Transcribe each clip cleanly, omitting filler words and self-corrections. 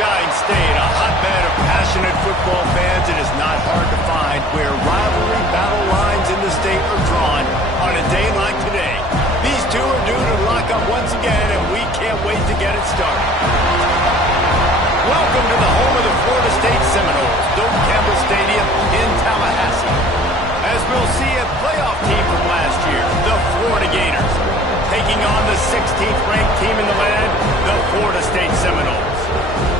Sunshine State, a hotbed of passionate football fans. It is not hard to find where rivalry battle lines in the state are drawn on a day like today. These two are due to lock up once again, and we can't wait to get it started. Welcome to the home of the Florida State Seminoles, Doak Campbell Stadium in Tallahassee. As we'll see, a playoff team from last year, the Florida Gators, taking on the 16th ranked team in the land, the Florida State Seminoles.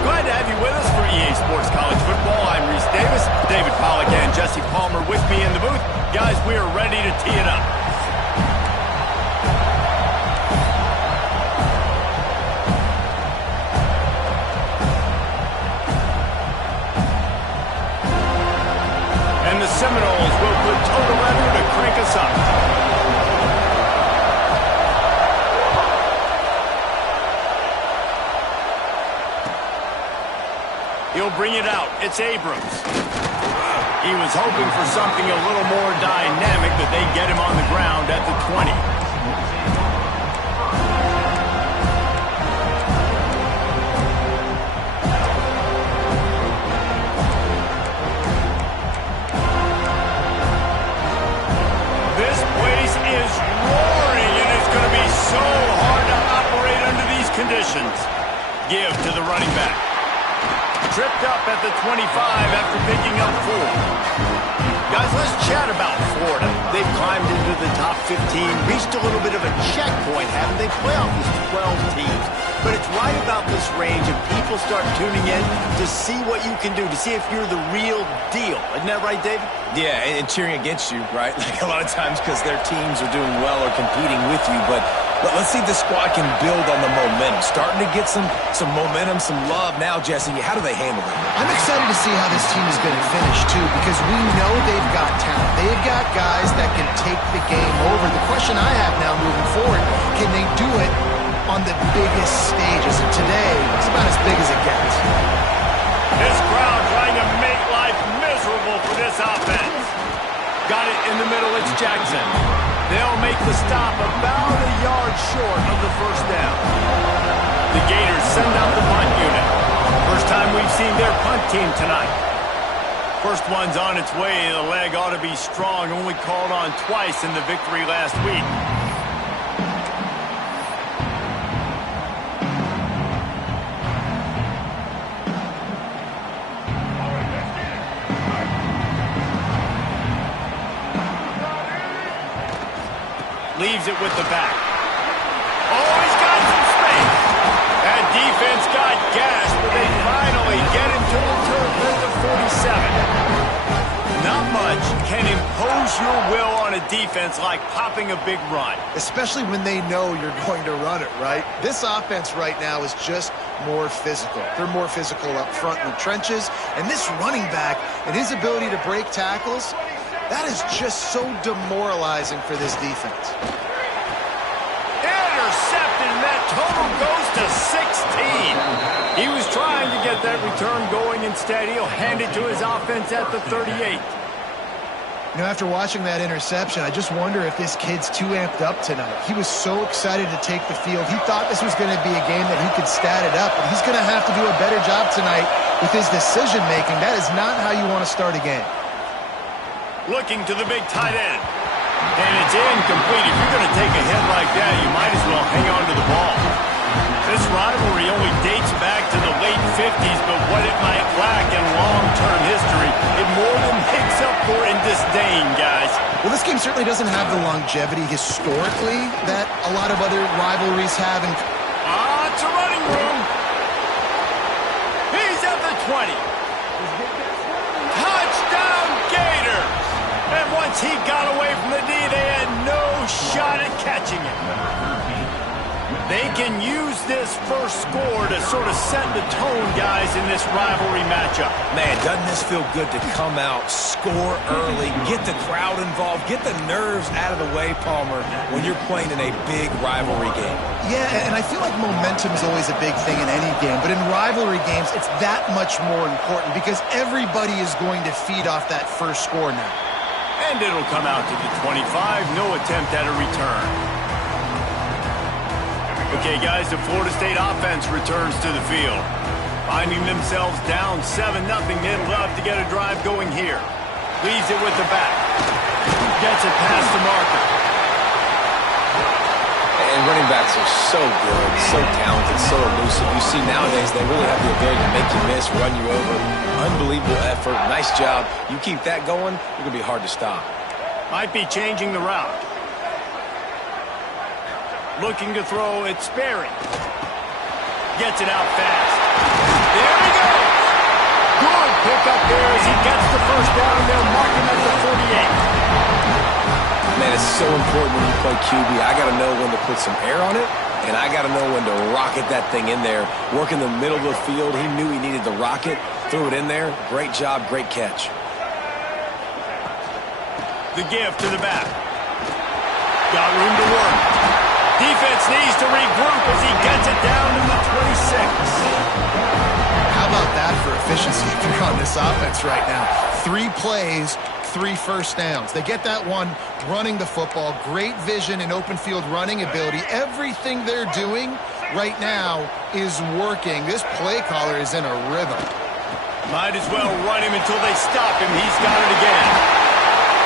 Glad to have you with us for EA Sports College Football. I'm Reese Davis, David Pollack and Jesse Palmer with me in the booth. Guys, we are ready to tee it up. And the Seminoles will put total letter to crank us up. He'll bring it out. It's Abrams. He was hoping for something a little more dynamic, but they get him on the ground at the 20. This place is roaring, and it's going to be so hard to operate under these conditions. Give to the running back. Tripped up at the 25 after picking up 4. Guys, let's chat about Florida. They've climbed into the top 15, reached a little bit of a checkpoint, haven't they? Playoff is 12 teams. But it's right about this range, and people start tuning in to see what you can do, to see if you're the real deal. Isn't that right, David? Yeah, and cheering against you, right? Like a lot of times because their teams are doing well or competing with you, but let's see if this squad can build on the momentum. Starting to get some momentum, some love now, Jesse. How do they handle it? I'm excited to see how this team is going to finish, too, because we know they've got talent. They've got guys that can take the game over. The question I have now moving forward, can they do it on the biggest stages? And today, it's about as big as it gets. This crowd trying to make life miserable for this offense. Got it in the middle, it's Jackson. They'll make the stop about a yard short of the first down. The Gators send out the punt unit. First time we've seen their punt team tonight. First one's on its way. The leg ought to be strong. Only called on twice in the victory last week. Leaves it with the back. Oh, he's got some space. That defense got gashed, but they finally get him to the turf at the 47. Not much can impose your will on a defense like popping a big run. Especially when they know you're going to run it, right? This offense right now is just more physical. They're more physical up front in the trenches. And this running back and his ability to break tackles, that is just so demoralizing for this defense. Intercepted, and that total goes to 16. He was trying to get that return going instead. He'll hand it to his offense at the 38. You know, after watching that interception, I just wonder if this kid's too amped up tonight. He was so excited to take the field. He thought this was going to be a game that he could stat it up, but he's going to have to do a better job tonight with his decision-making. That is not how you want to start a game. Looking to the big tight end. And it's incomplete. If you're going to take a hit like that, you might as well hang on to the ball. This rivalry only dates back to the late 50s, but what it might lack in long-term history, it more than makes up for in disdain, guys. Well, this game certainly doesn't have the longevity historically that a lot of other rivalries have. It's a running room. He's at the 20. Touchdown, Gators! And once he got away from the D, they had no shot at catching him. They can use this first score to sort of set the tone, guys, in this rivalry matchup. Man, doesn't this feel good to come out, score early, get the crowd involved, get the nerves out of the way, Palmer, when you're playing in a big rivalry game? Yeah, and I feel like momentum is always a big thing in any game, but in rivalry games, it's that much more important because everybody is going to feed off that first score now. And it'll come out to the 25. No attempt at a return. Okay, guys, the Florida State offense returns to the field. Finding themselves down 7-0, they'd love to get a drive going here. Leaves it with the back. Gets it past the marker. And running backs are so good, so talented, so elusive. You see nowadays they really have the ability to make you miss, run you over. Unbelievable effort. Nice job. You keep that going, you're going to be hard to stop. Might be changing the route. Looking to throw, it's Sperry. Gets it out fast. There he goes. Good pickup there as he gets the first down. They'll mark him at the 48. Man, it's so important when you play QB. I got to know when to put some air on it, and I got to know when to rocket that thing in there. Work in the middle of the field. He knew he needed the rocket. Threw it in there. Great job, great catch. The give to the back. Got room to work. Defense needs to regroup as he gets it down to the 26. How about that for efficiency if you're on this offense right now? 3 plays, 3 first downs. They get that one running the football. Great vision and open field running ability. Everything they're doing right now is working. This play caller is in a rhythm. Might as well run him until they stop him. He's got it again.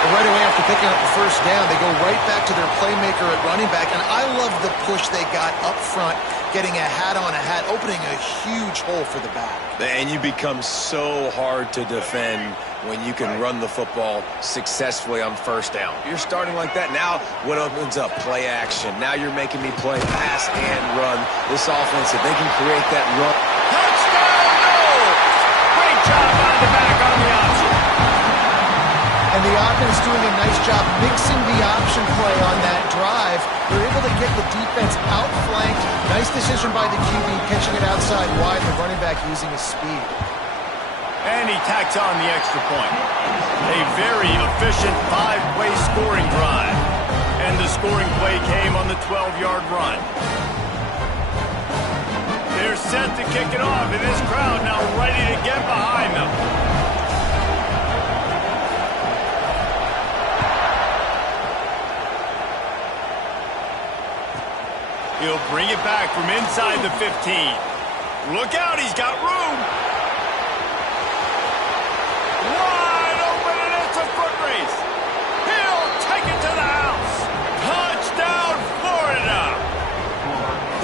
Right away after picking up the first down, they go right back to their playmaker at running back, and I love the push they got up front, getting a hat on a hat, opening a huge hole for the back. And you become so hard to defend when you can run the football successfully on first down. You're starting like that. Now what opens up? Play action. Now you're making me play pass and run. This offense, if they can create that run. Touchdown, no! Great job on the back on the option. And the offense doing a nice job mixing the option play on that drive. They're able to get the defense outflanked. Nice decision by the QB, pitching it outside wide, the running back using his speed. And he tacks on the extra point. A very efficient 5-play scoring drive. And the scoring play came on the 12-yard run. They're set to kick it off, and this crowd now ready to get behind them. He'll bring it back from inside the 15. Look out, he's got room. Wide open, and it's a foot race. He'll take it to the house. Touchdown, Florida.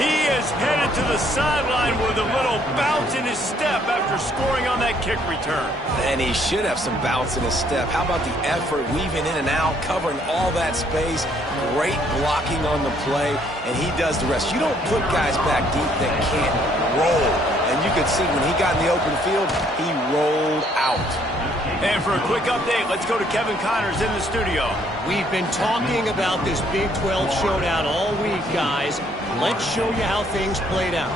He is headed to the sideline with a little bounce in his step after scoring on that kick return. And he should have some bounce in his step. How about the effort, weaving in and out, covering all that space, great blocking on the play, and he does the rest. You don't put guys back deep that can't roll. And you could see when he got in the open field, he rolled out. And for a quick update, let's go to Kevin Connors in the studio. We've been talking about this Big 12 showdown all week, guys. Let's show you how things played out.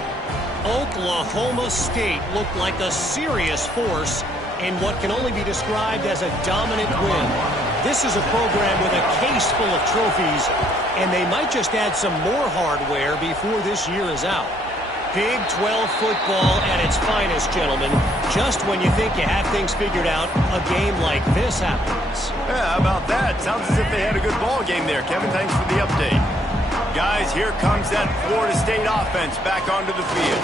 Oklahoma State looked like a serious force in what can only be described as a dominant win. This is a program with a case full of trophies, and they might just add some more hardware before this year is out. Big 12 football at its finest, gentlemen. Just when you think you have things figured out, a game like this happens. Yeah, how about that? Sounds as if they had a good ball game there. Kevin, thanks for the update. Guys, here comes that Florida State offense back onto the field.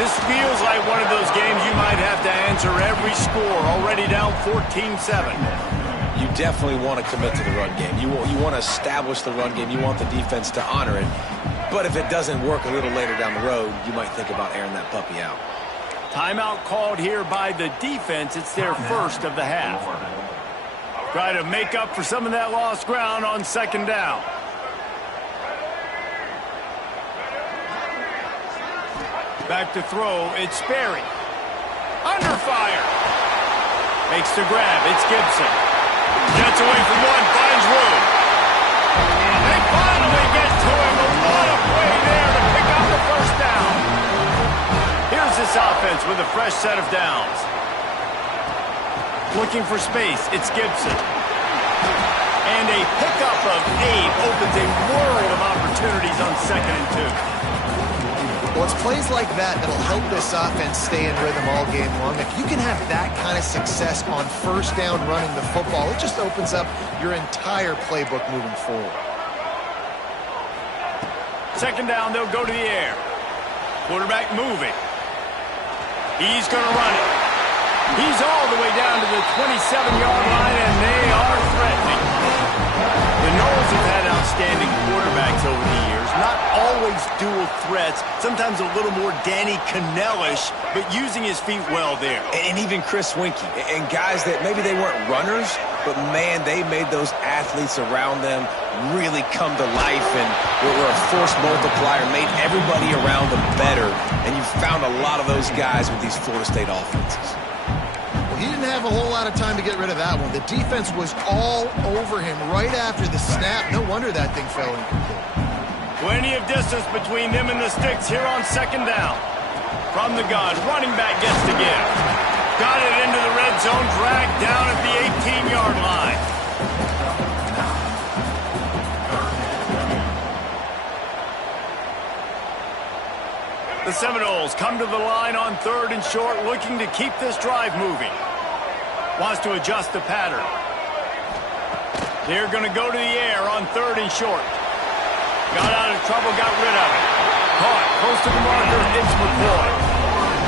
This feels like one of those games you might have to answer every score, already down 14-7. You definitely want to commit to the run game. You want to establish the run game. You want the defense to honor it. But if it doesn't work a little later down the road, you might think about airing that puppy out. Timeout called here by the defense. It's their first of the half. Try to make up for some of that lost ground on second down. Back to throw, it's Sperry. Under fire. Makes the grab, it's Gibson. Gets away from one, finds room. They finally get to him. A lot of play there to pick up the first down. Here's this offense with a fresh set of downs. Looking for space, it's Gibson. And a pickup of 8 opens a world of opportunities on 2nd and 2. Well, it's plays like that that'll help this offense stay in rhythm all game long. If you can have that kind of success on first down running the football, it just opens up your entire playbook moving forward. Second down, they'll go to the air. Quarterback moving. He's going to run it. He's all the way down to the 27-yard line, and they are threatening. The Knowles have had outstanding quarterbacks over the years. Not always dual threats. Sometimes a little more Danny Cannell-ish, but using his feet well there. And even Chris Winkie. And guys that maybe they weren't runners, but, man, they made those athletes around them really come to life and were a force multiplier, made everybody around them better. And you found a lot of those guys with these Florida State offenses. He didn't have a whole lot of time to get rid of that one. The defense was all over him right after the snap. No wonder that thing fell incomplete. Plenty of distance between them and the sticks here on second down. From the gun, running back gets to give. Got it into the red zone, dragged down at the 18-yard line. The Seminoles come to the line on 3rd and short, looking to keep this drive moving. Wants to adjust the pattern. They're going to go to the air on 3rd and short. Got out of trouble, got rid of it. Caught, close to the marker, it's McCoy.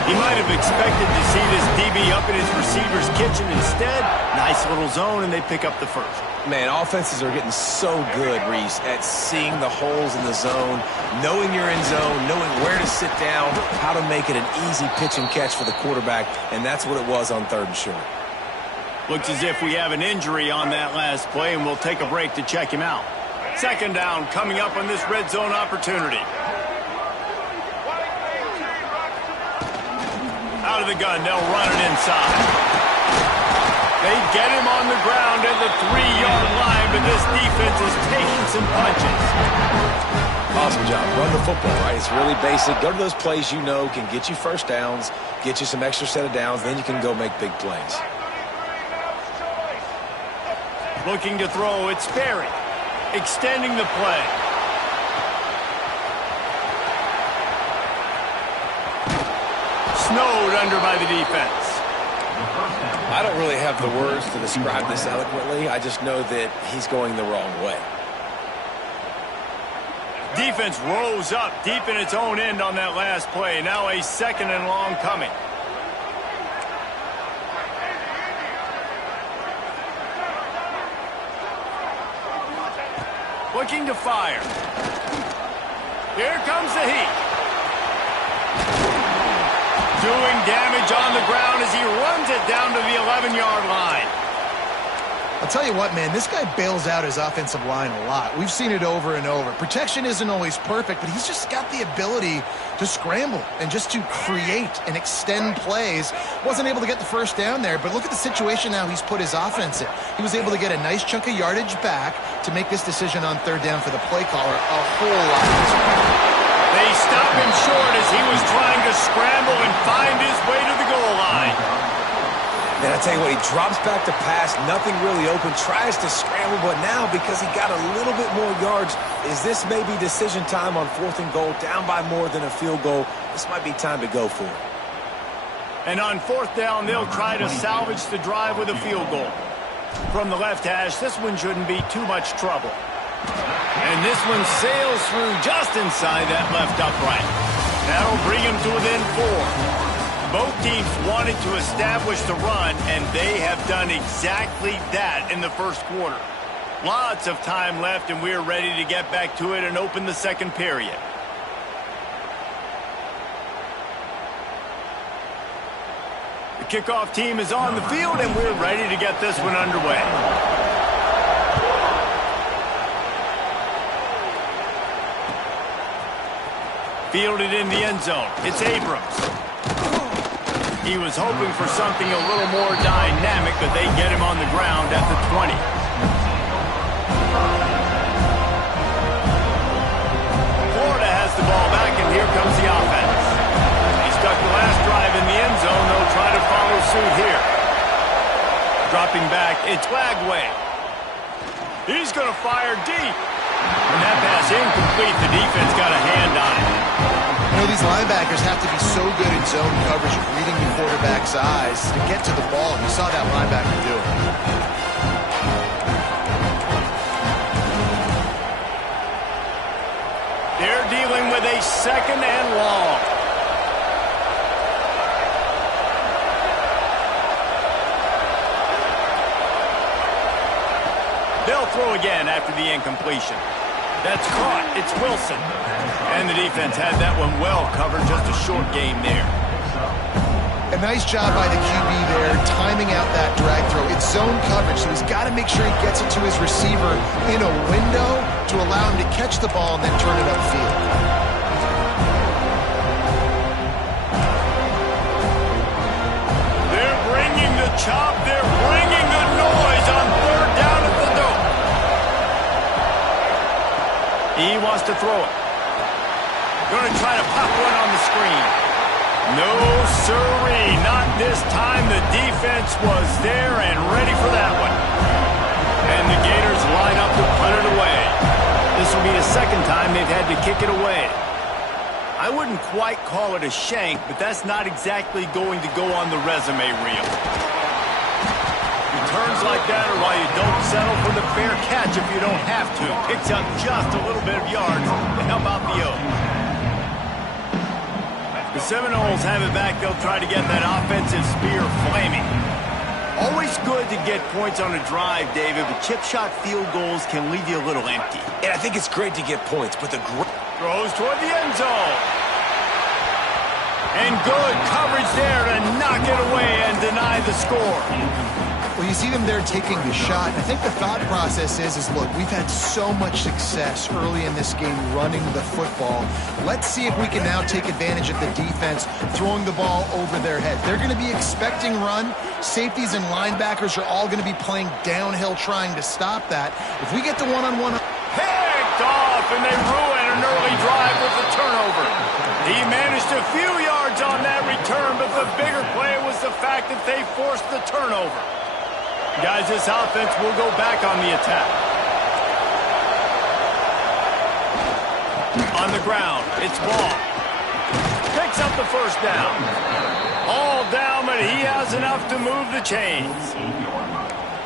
He might have expected to see this DB up in his receiver's kitchen. Instead, nice little zone, and they pick up the first. Man, offenses are getting so good, Reese, at seeing the holes in the zone, knowing you're in zone, knowing where to sit down, how to make it an easy pitch and catch for the quarterback, and that's what it was on 3rd and short. Looks as if we have an injury on that last play, and we'll take a break to check him out. Second down coming up on this red zone opportunity. Out of the gun, they'll run it inside. They get him on the ground at the 3-yard line, but this defense is taking some punches. Awesome job. Run the football, right? It's really basic. Go to those plays you know can get you first downs, get you some extra set of downs, then you can go make big plays. Looking to throw, it's Sperry. Extending the play. Snowed under by the defense. I don't really have the words to describe this eloquently. I just know that he's going the wrong way. Defense rose up deep in its own end on that last play. Now a 2nd and long coming. Looking to fire. Here comes the heat. Doing damage on the ground as he runs it down to the 11-yard line. I'll tell you what, man, this guy bails out his offensive line a lot. We've seen it over and over. Protection isn't always perfect, but he's just got the ability to scramble and just to create and extend plays. Wasn't able to get the first down there, but look at the situation now he's put his offense in. He was able to get a nice chunk of yardage back to make this decision on 3rd down for the play caller a whole lot easier. They stop him short as he was trying to scramble and find his way to the goal line. And I tell you what, he drops back to pass, nothing really open, tries to scramble, but now because he got a little bit more yards, is this maybe decision time on 4th and goal, down by more than a field goal? This might be time to go for it. And on 4th down, they'll try to salvage the drive with a field goal. From the left hash, this one shouldn't be too much trouble. And this one sails through just inside that left upright. That'll bring him to within 4. Both teams wanted to establish the run, and they have done exactly that in the first quarter. Lots of time left, and we're ready to get back to it and open the second period. The kickoff team is on the field, and we're ready to get this one underway. Fielded in the end zone. It's Abrams. He was hoping for something a little more dynamic, but they get him on the ground at the 20. Florida has the ball back, and here comes the offense. He stuck the last drive in the end zone. They'll try to follow suit here. Dropping back, it's Lagway. He's going to fire deep. And that pass incomplete. The defense got a hand on it. You know, these linebackers have to be so good in zone coverage, reading the quarterback's eyes to get to the ball. You saw that linebacker do it. They're dealing with a 2nd and long. They'll throw again after the incompletion. That's caught. It's Wilson. And the defense had that one well covered. Just a short game there. A nice job by the QB there, timing out that drag throw. It's zone coverage, so he's got to make sure he gets it to his receiver in a window to allow him to catch the ball and then turn it upfield. They're bringing the chop. They're bringing the noise on third down at the dope. He wants to throw it. Going to try to pop one on the screen. No, sirree, not this time. The defense was there and ready for that one. And the Gators line up to punt it away. This will be the second time they've had to kick it away. I wouldn't quite call it a shank, but that's not exactly going to go on the resume reel. Returns like that are why you don't settle for the fair catch if you don't have to. Picks up just a little bit of yards to help out the Oaks. The Seminoles have it back. They'll try to get that offensive spear flaming. Always good to get points on a drive, David, but chip shot field goals can leave you a little empty. And I think it's great to get points, but the throws toward the end zone. And good coverage there to knock it away and deny the score. Well, you see them there taking the shot. I think the thought process is look, we've had so much success early in this game running the football. Let's see if we can now take advantage of the defense throwing the ball over their head. They're going to be expecting run. Safeties and linebackers are all going to be playing downhill trying to stop that. If we get the one-on-one... Picked off, and they ruin an early drive with the turnover. He managed a few yards on that return, but the bigger play was the fact that they forced the turnover. Guys, this offense will go back on the attack. On the ground, it's Ball. Picks up the first down. All down, but he has enough to move the chains.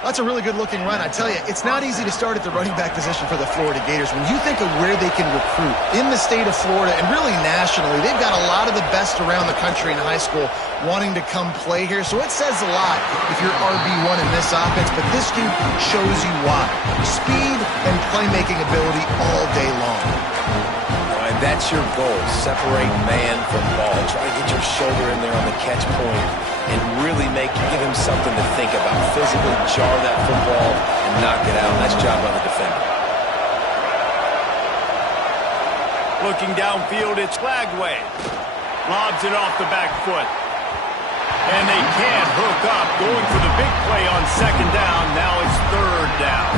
That's a really good-looking run. I tell you, it's not easy to start at the running back position for the Florida Gators. When you think of where they can recruit in the state of Florida and really nationally, they've got a lot of the best around the country in high school wanting to come play here. So it says a lot if you're RB1 in this offense, but this dude shows you why. Speed and playmaking ability all day long. And that's your goal. Separate man from ball. Try to get your shoulder in there on the catch point and really give him something to think about. Physically jar that football and knock it out. Nice job by the defender. Looking downfield, it's Flagway. Lobs it off the back foot. And they can't hook up. Going for the big play on second down. Now it's third down.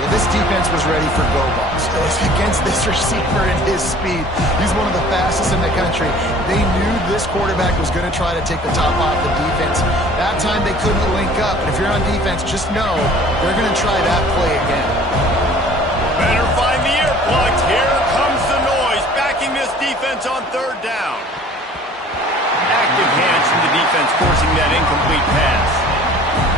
Well, this defense was ready for go balls. Against this receiver and his speed. He's one of the fastest in the country. They knew this quarterback was going to try to take the top off the defense. That time they couldn't link up. And if you're on defense, just know they're going to try that play again. Better find the earplugs. Here comes the noise. Backing this defense on third down. Active hands from the defense forcing that incomplete pass.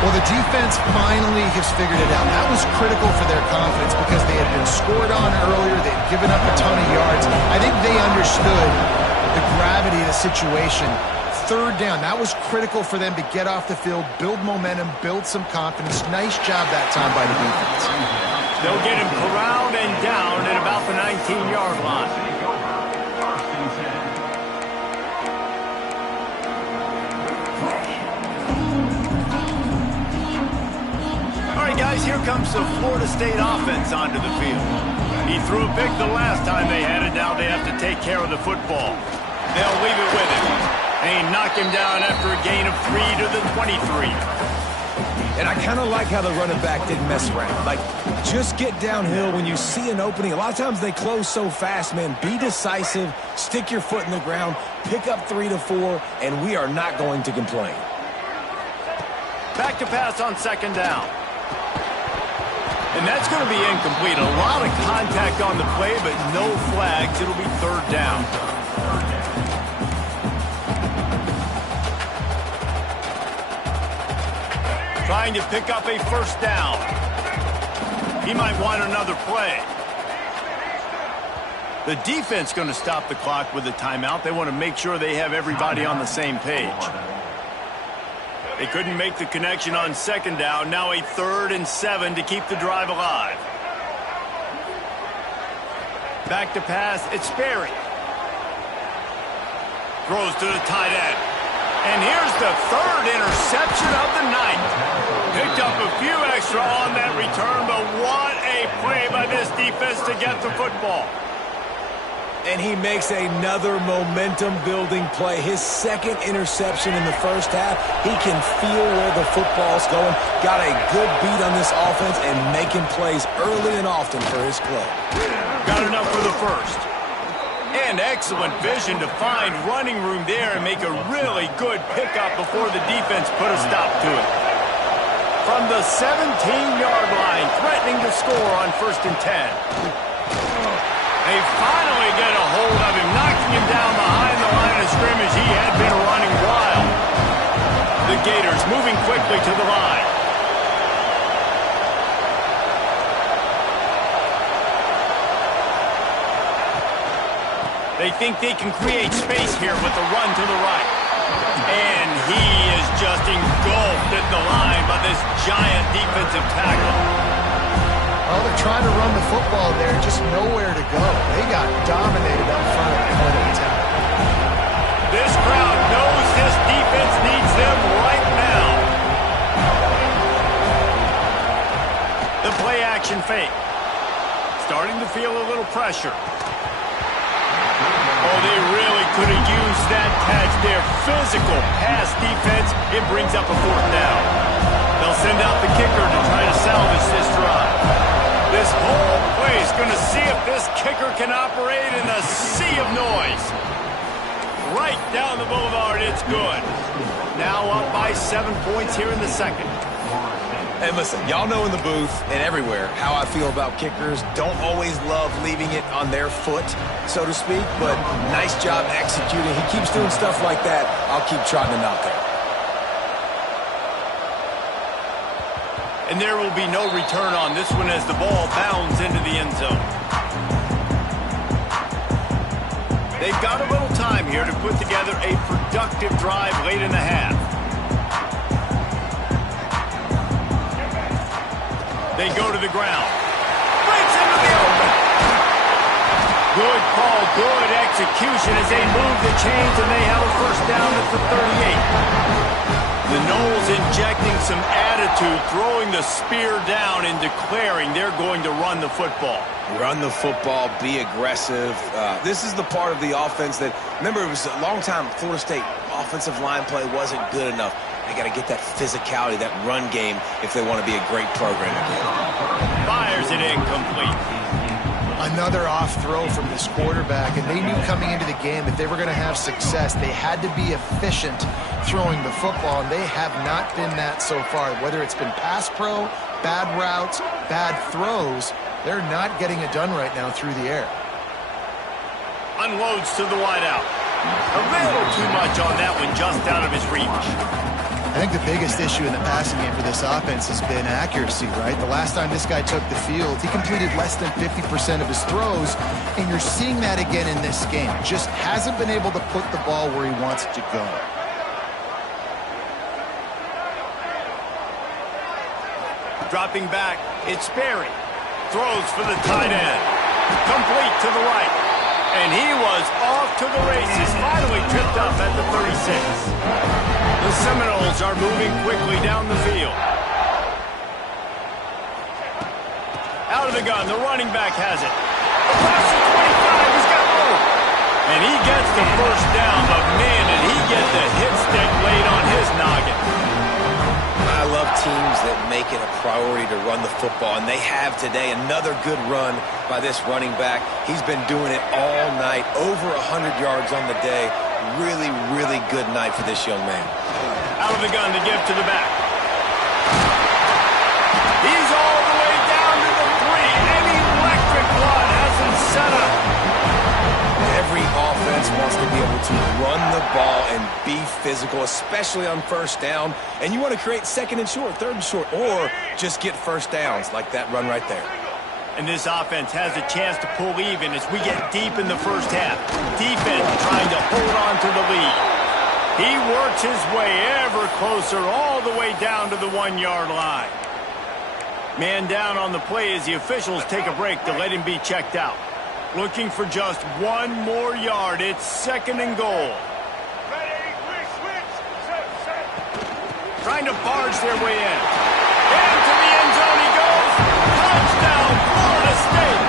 Well, the defense finally has figured it out. That was critical for their confidence because they had been scored on earlier. They had given up a ton of yards. I think they understood the gravity of the situation. Third down, that was critical for them to get off the field, build momentum, build some confidence. Nice job that time by the defense. They'll get him corralled and down at about the 19-yard line. Guys, here comes the Florida State offense onto the field. He threw a pick the last time they had it. Now they have to take care of the football. They'll leave it with him. They knock him down after a gain of 3 to the 23. And I kind of like how the running back didn't mess around. Like, just get downhill when you see an opening. A lot of times they close so fast, man. Be decisive, stick your foot in the ground, pick up 3 to 4, and we are not going to complain. Back to pass on second down. And that's going to be incomplete. A lot of contact on the play, but no flags. It'll be third down. Trying to pick up a first down. He might want another play. The defense going to stop the clock with a timeout. They want to make sure they have everybody on the same page. They couldn't make the connection on second down. Now a 3rd and 7 to keep the drive alive. Back to pass. It's Sperry. Throws to the tight end. And here's the 3rd interception of the night. Picked up a few extra on that return, but what a play by this defense to get the football. And he makes another momentum-building play. His 2nd interception in the first half. He can feel where the football's going. Got a good beat on this offense and making plays early and often for his club. Got enough for the first. And excellent vision to find running room there and make a really good pickup before the defense put a stop to it. From the 17-yard line, threatening to score on 1st and 10. They finally get a hold of him, knocking him down behind the line of scrimmage. He had been running wild. The Gators moving quickly to the line. They think they can create space here with the run to the right. And he is just engulfed at the line by this giant defensive tackle. Well, they're trying to run the football there, just nowhere to go. They got dominated up front at the point of attack. This crowd knows this defense needs them right now. The play action fake. Starting to feel a little pressure. Oh, they really could have used that catch there. Physical pass defense. It brings up a 4th down. They'll send out the kicker to try to salvage this drive. This whole play is going to see if this kicker can operate in the sea of noise. Right down the boulevard, it's good. Now up by 7 points here in the 2nd. Hey, listen, y'all know in the booth and everywhere how I feel about kickers. Don't always love leaving it on their foot, so to speak, but nice job executing. He keeps doing stuff like that. I'll keep trotting him out there. And there will be no return on this one as the ball bounds into the end zone. They've got a little time here to put together a productive drive late in the half. They go to the ground. Breaks into the open. Good call, good execution as they move the chains, and they have a 1st down at the 38. The Noles injecting some attitude, throwing the spear down and declaring they're going to run the football. Run the football, be aggressive. This is the part of the offense that, remember, it was a long time, Florida State offensive line play wasn't good enough. They got to get that physicality, that run game, if they want to be a great program again. Fires it incomplete. Another off throw from this quarterback, and they knew coming into the game that they were going to have success. They had to be efficient throwing the football, and they have not been that so far. Whether it's been pass pro, bad routes, bad throws, they're not getting it done right now through the air. Unloads to the wideout. A little too much on that one, just out of his reach. I think the biggest issue in the passing game for this offense has been accuracy, right? The last time this guy took the field, he completed less than 50% of his throws, and you're seeing that again in this game. Just hasn't been able to put the ball where he wants it to go. Dropping back, it's Sperry. Throws for the tight end. Complete to the right. And he was off to the races, finally tripped up at the 36. The Seminoles are moving quickly down the field. Out of the gun, the running back has it. Across the 25, he's got room. And he gets the 1st down, but man, did he get the hit stick laid on his noggin. I love teams that make it a priority to run the football, and they have today. Another good run by this running back. He's been doing it all night, over 100 yards on the day. Really, really good night for this young man. Out of the gun to give to the back. He's all the way down to the 3. An electric run has him set up. Every offense wants to be able to run the ball and be physical, especially on 1st down. And you want to create 2nd and short, 3rd and short, or just get 1st downs like that run right there. And this offense has a chance to pull even as we get deep in the first half. Defense trying to hold on to the lead. He works his way ever closer all the way down to the 1-yard line. Man down on the play as the officials take a break to let him be checked out. Looking for just one more yard. It's 2nd and goal. Trying to barge their way in. Into the end zone he goes. Touchdown, Florida State.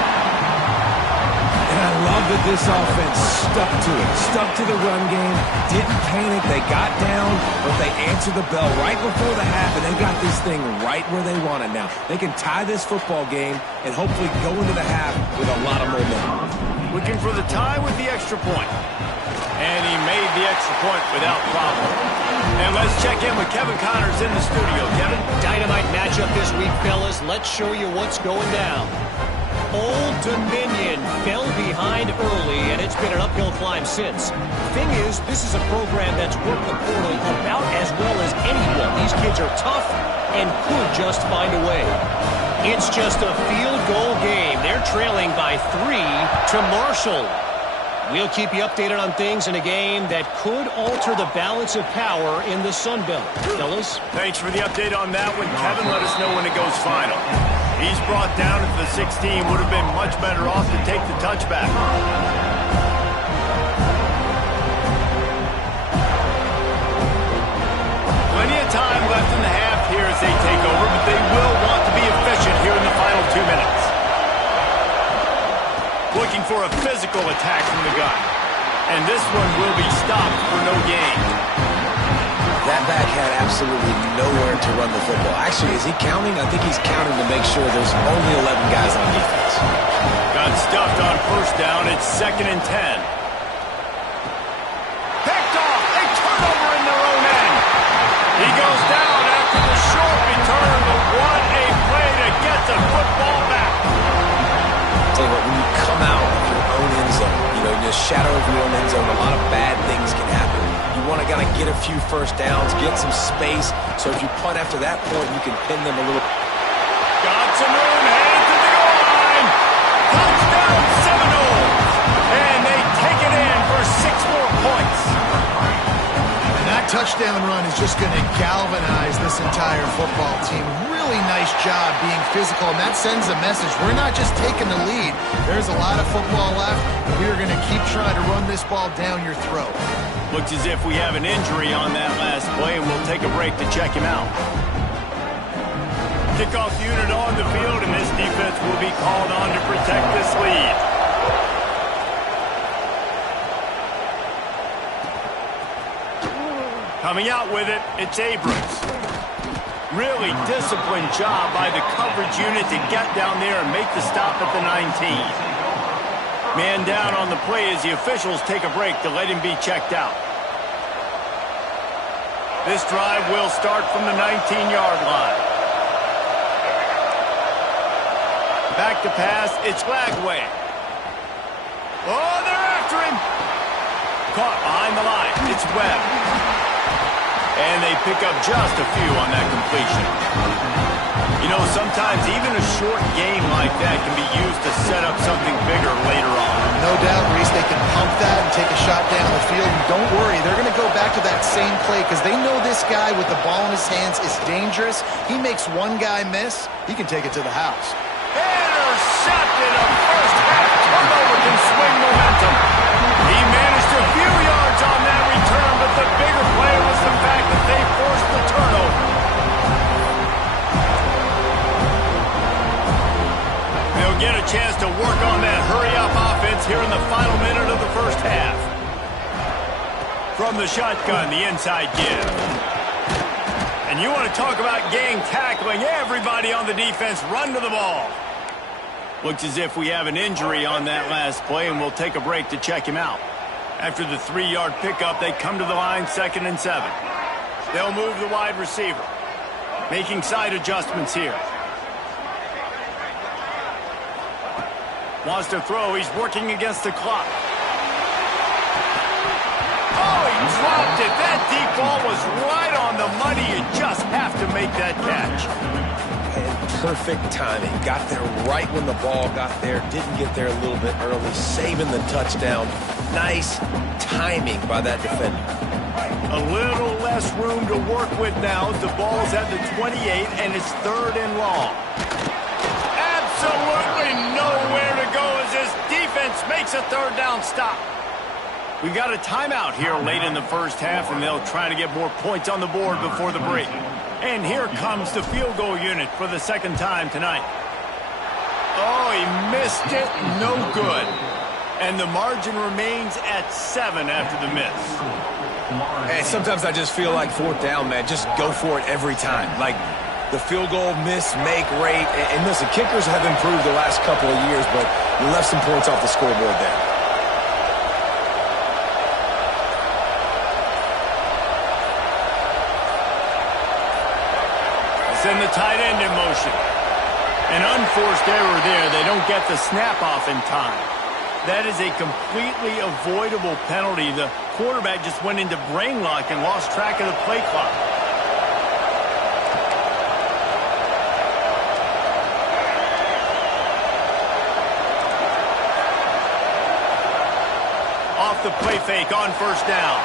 And I love that this offense stuck to it. Stuck to the run game. Didn't panic. They got down, but they answered the bell right before the half, and they got this thing right where they want it now. They can tie this football game and hopefully go into the half with a lot of momentum. Looking for the tie with the extra point. And he made the extra point without problem. And let's check in with Kevin Connors in the studio. Kevin? Dynamite matchup this week, fellas. Let's show you what's going down. Old Dominion fell behind early, and it's been an uphill climb since. Thing is, this is a program that's worked the portal about as well as anyone. These kids are tough and could just find a way. It's just a field goal game. They're trailing by 3 to Marshall. We'll keep you updated on things in a game that could alter the balance of power in the Sun Belt. Fellas? Thanks for the update on that one, Kevin. Let us know when it goes final. He's brought down at the 16. Would have been much better off to take the touchback. Plenty of time left in the half here as they take over, but they will want to be efficient here in the final 2 minutes. Looking for a physical attack from the gun. And this one will be stopped for no gain. That back had absolutely nowhere to run the football. Actually, is he counting? I think he's counting to make sure there's only 11 guys on defense. Got stuffed on 1st down. It's 2nd and 10. Picked off. A turnover in their own end. He goes down after the short return, but what a play to get the football back. Tell you what, when you come out of your own end zone, in the shadow of your own end zone, a lot of bad things can happen. You want to kind of get a few first downs, get some space, so if you punt after that point, you can pin them a little. Got some room, headed to the goal line. Touchdown Seminoles. And they take it in for 6 more points. And that touchdown run is just going to galvanize this entire football team. Really nice job being physical, and that sends a message. We're not just taking the lead. There's a lot of football left, and we are going to keep trying to run this ball down your throat. Looks as if we have an injury on that last play, and we'll take a break to check him out. Kickoff unit on the field, and this defense will be called on to protect this lead. Coming out with it, it's Abrams. Really disciplined job by the coverage unit to get down there and make the stop at the 19. Man down on the play as the officials take a break to let him be checked out. This drive will start from the 19-yard line. Back to pass, it's Lagway. Oh, they're after him. Caught behind the line, it's Webb. And they pick up just a few on that completion. Sometimes even a short game like that can be used to set up something bigger later on. No doubt, Reese, they can pump that and take a shot down the field. And don't worry, they're going to go back to that same play because they know this guy with the ball in his hands is dangerous. He makes one guy miss, he can take it to the house. Intercepted. A first half turnover can swing momentum. He managed a few yards on that return, but the bigger play was the fact that they forced the turnover. They'll get a chance to work on that hurry-up offense here in the final minute of the first half. From the shotgun, the inside give. And you want to talk about gang tackling, everybody on the defense run to the ball. Looks as if we have an injury on that last play, and we'll take a break to check him out. After the 3-yard pickup, they come to the line 2nd and 7. They'll move the wide receiver, making side adjustments here. Wants to throw. He's working against the clock. Oh, he dropped it. That deep ball was right on the money. You just have to make that catch. And perfect timing. Got there right when the ball got there. Didn't get there a little bit early. Saving the touchdown. Nice timing by that defender. A little less room to work with now as the ball's at the 28 and it's 3rd and long. Absolutely nowhere to go as this defense makes a 3rd down stop. We got a timeout here late in the first half, and they'll try to get more points on the board before the break. And here comes the field goal unit for the 2nd time tonight. Oh, he missed it. No good. And the margin remains at 7 after the miss. And sometimes I just feel like 4th down, man. Just go for it every time. Like the field goal miss-make rate. And listen, kickers have improved the last couple of years, but you left some points off the scoreboard there. Send the tight end in motion. An unforced error there. They don't get the snap off in time. That is a completely avoidable penalty. The quarterback just went into brain lock and lost track of the play clock. Off the play fake on 1st down.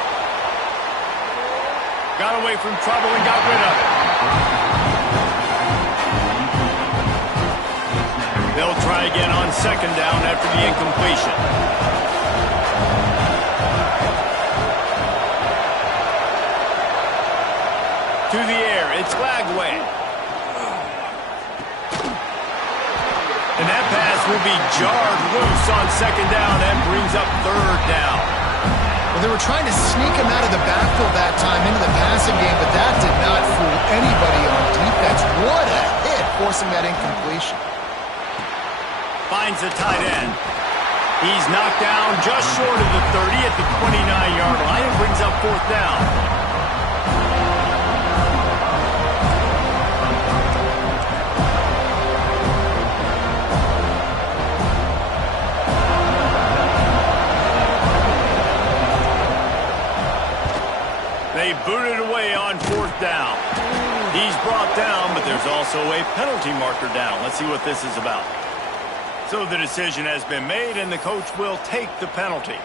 Got away from trouble and got rid of it. They'll try again on 2nd down after the incompletion. To the air, it's Lagway. And that pass will be jarred loose on 2nd down and brings up 3rd down. Well, they were trying to sneak him out of the backfield that time into the passing game, but that did not fool anybody on defense. What a hit, forcing that incompletion. Finds the tight end. He's knocked down just short of the 30 at the 29-yard line and brings up 4th down. They boot it away on 4th down. He's brought down, but there's also a penalty marker down. Let's see what this is about. So the decision has been made, and the coach will take the penalty.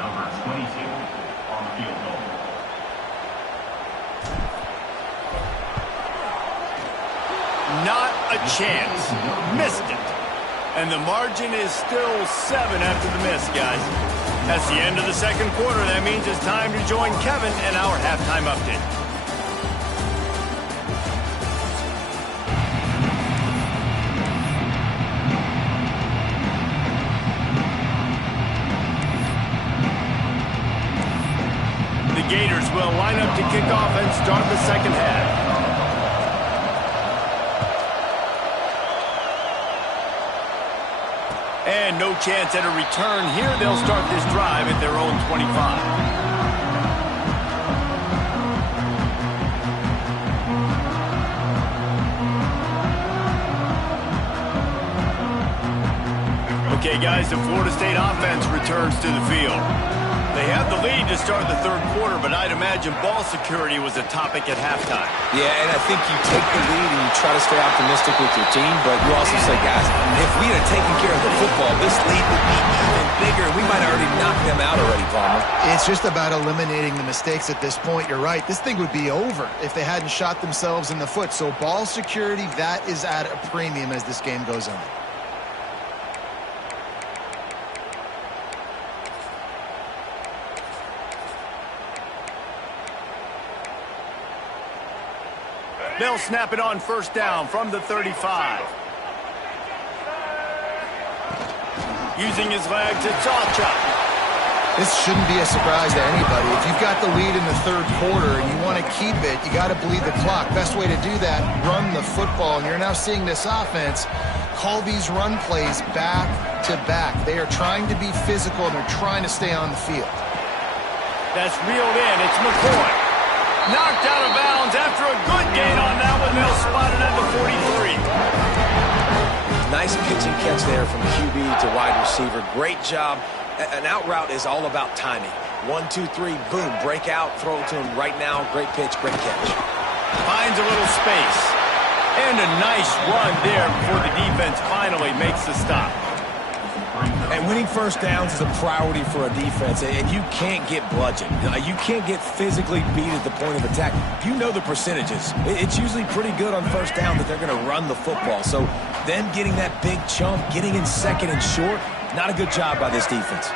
Number 22 on the field goal. Not a chance. Missed it. And the margin is still 7 after the miss, guys. That's the end of the 2nd quarter. That means it's time to join Kevin in our halftime update. The Gators will line up to kick off and start the 2nd half. And no chance at a return here. They'll start this drive at their own 25. Okay, guys, the Florida State offense returns to the field. They have the lead to start the 3rd quarter, but I'd imagine ball security was a topic at halftime. Yeah, and I think you take the lead and you try to stay optimistic with your team, but you also say, guys, if we had taken care of the football, this lead would be even bigger. We might have already knocked them out already, Palmer. It's just about eliminating the mistakes at this point. You're right. This thing would be over if they hadn't shot themselves in the foot. So ball security, that is at a premium as this game goes on. They'll snap it on 1st down from the 35. Using his legs, it's Ocha. This shouldn't be a surprise to anybody. If you've got the lead in the 3rd quarter and you want to keep it, you got to bleed the clock. Best way to do that, run the football. And you're now seeing this offense call these run plays back to back. They are trying to be physical and they're trying to stay on the field. That's reeled in. It's McCoy. Knocked out of bounds after a good gain on that one. They'll spot it at the 43. Nice pitch and catch there from QB to wide receiver. Great job. An out route is all about timing. 1, 2, 3, boom, break out, throw it to him right now. Great pitch, great catch. Finds a little space. And a nice run there before the defense finally makes the stop. And winning first downs is a priority for a defense, and you can't get bludgeoned. You can't get physically beat at the point of attack. You know the percentages. It's usually pretty good on first down that they're going to run the football. So them getting that big chunk, getting in second and short, not a good job by this defense.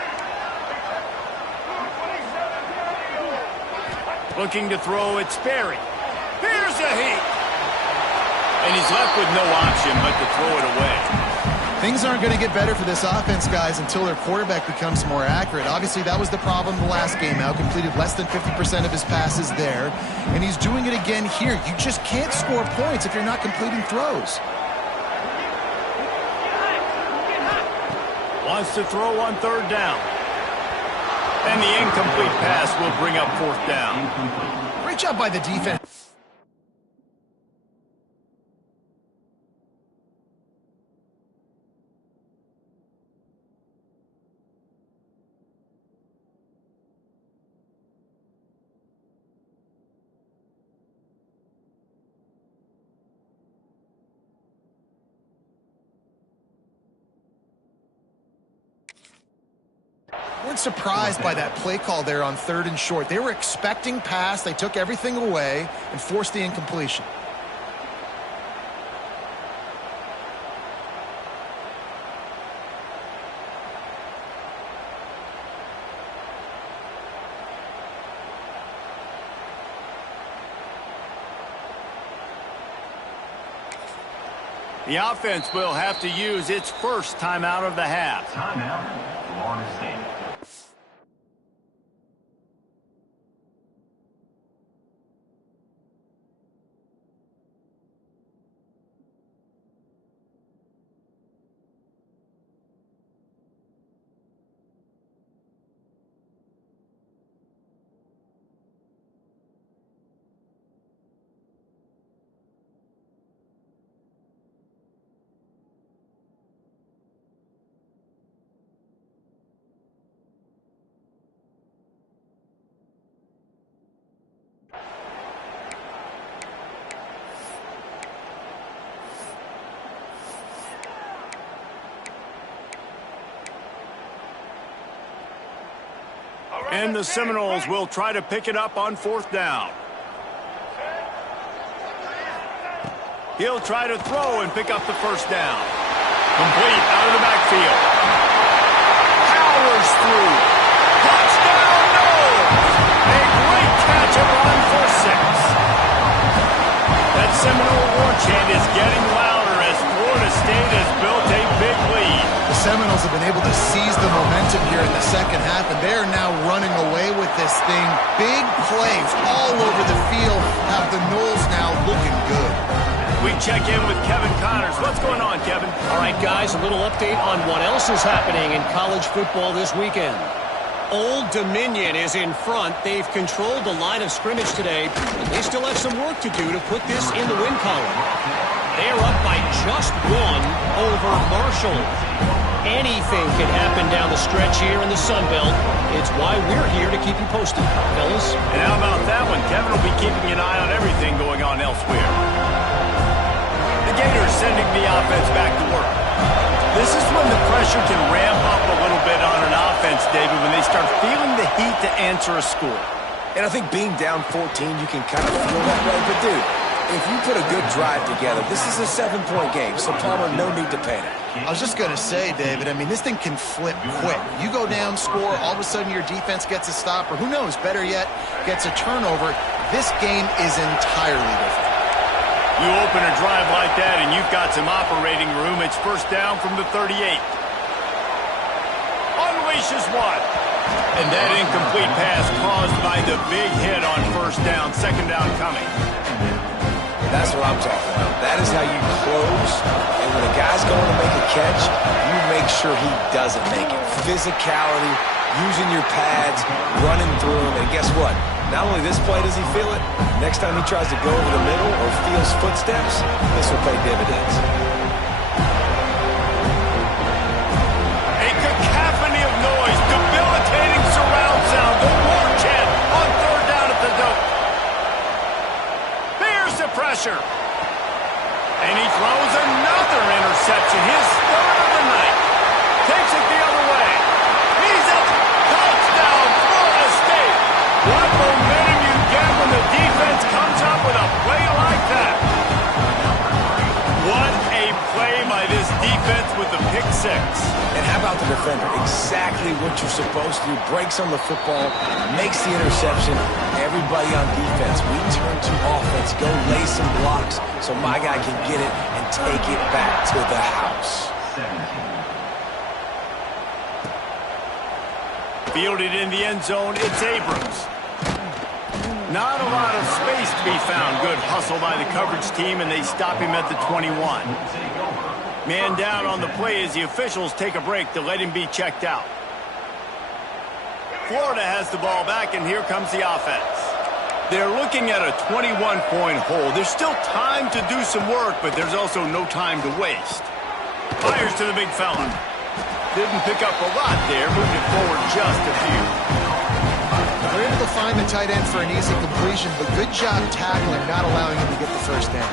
Looking to throw, it's Sperry. Here's a heat. And he's left with no option but to throw it away. Things aren't going to get better for this offense, guys, until their quarterback becomes more accurate. Obviously, that was the problem the last game out. Completed less than 50% of his passes there. And he's doing it again here. You just can't score points if you're not completing throws. Wants to throw on third down. And the incomplete pass will bring up fourth down. Great job by the defense. Weren't surprised by that play call there on third and short. They were expecting pass. They took everything away and forced the incompletion. The offense will have to use its first timeout of the half. Timeout, Florida State. And the Seminoles will try to pick it up on fourth down. He'll try to throw and pick up the first down. Complete out of the backfield. Powers through. Touchdown, no! A great catch and run for 6. That Seminole war chant is getting louder as Florida State has built a big lead. The Seminoles have been able to seize the momentum here in the second half, and they are now running away with this thing. Big plays all over the field have the Noles now looking good. We check in with Kevin Connors. What's going on, Kevin? All right, guys, a little update on what else is happening in college football this weekend. Old Dominion is in front. They've controlled the line of scrimmage today, but they still have some work to do to put this in the win column. They are up by just 1 over Marshall. Anything can happen down the stretch here in the Sun Belt. It's why we're here to keep you posted, fellas. And how about that one? Kevin will be keeping an eye on everything going on elsewhere. The Gators sending the offense back to work. This is when the pressure can ramp up a little bit on an offense, David, when they start feeling the heat to answer a score. And I think being down 14, you can kind of feel that way. But, dude, if you put a good drive together, this is a 7-point game, so Palmer, no need to panic. I was just going to say, David, I mean, this thing can flip quick. You go down, score, all of a sudden your defense gets a stop, or who knows, better yet, gets a turnover. This game is entirely different. You open a drive like that and you've got some operating room. It's first down from the 38. Unleashes one. And that incomplete pass caused by the big hit on first down. Second down coming. That's what I'm talking about. That is how you close. And when a guy's going to make a catch, you make sure he doesn't make it. Physicality, using your pads, running through him. And guess what? Not only this play does he feel it, next time he tries to go over the middle or feels footsteps, this will pay dividends. A cacophony of noise, debilitating surround sound, the war chant on third down at the dope. There's the pressure. And he throws another interception, his third of the night. Takes it the other way. comes up with a play like that. What a play by this defense with the pick six. And how about the defender? Exactly what you're supposed to do. Breaks on the football, makes the interception. Everybody on defense, we turn to offense. Go lay some blocks so my guy can get it and take it back to the house. Fielded in the end zone, it's Abrams. Not a lot of space to be found. Good hustle by the coverage team, and they stop him at the 21. Man down on the play as the officials take a break to let him be checked out. Florida has the ball back, and here comes the offense. They're looking at a 21-point hole. There's still time to do some work, but there's also no time to waste. Fires to the big fella. Didn't pick up a lot there, moved it forward just a few. They're able to find the tight end for an easy completion, but good job tackling, not allowing him to get the first down.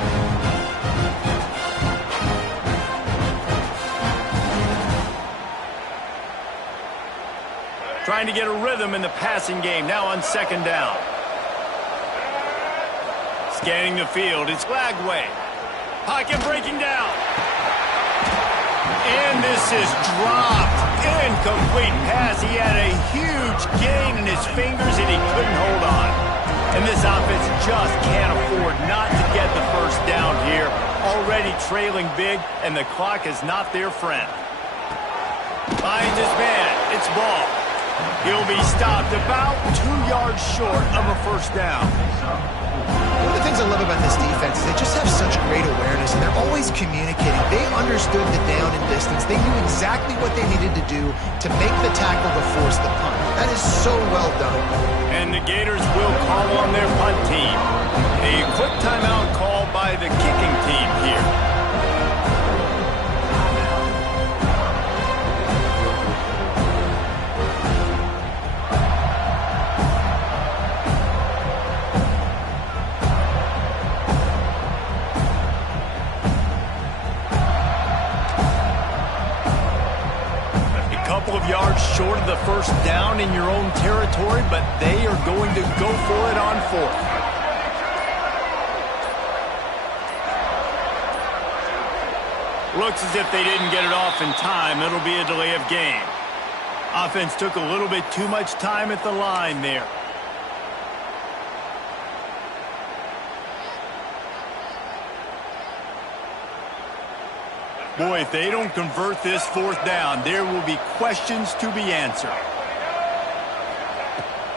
Trying to get a rhythm in the passing game, now on second down. Scanning the field, it's Lagway. Pocket breaking down. And this is dropped. Incomplete pass. He had a huge gain in his fingers, and he couldn't hold on. And this offense just can't afford not to get the first down here. Already trailing big, and the clock is not their friend. Finds his man. It's ball. He'll be stopped about 2 yards short of a first down. One of the things I love about this defense is they just have such great awareness, and they're always communicating. They understood the down and distance. They knew exactly what they needed to do to make the tackle to force the punt. That is so well done. And the Gators will call on their punt team. A quick timeout called by the kicking team here. Yards short of the first down in your own territory, but they are going to go for it on fourth. Looks as if they didn't get it off in time. It'll be a delay of game. Offense took a little bit too much time at the line there. Boy, if they don't convert this fourth down, there will be questions to be answered.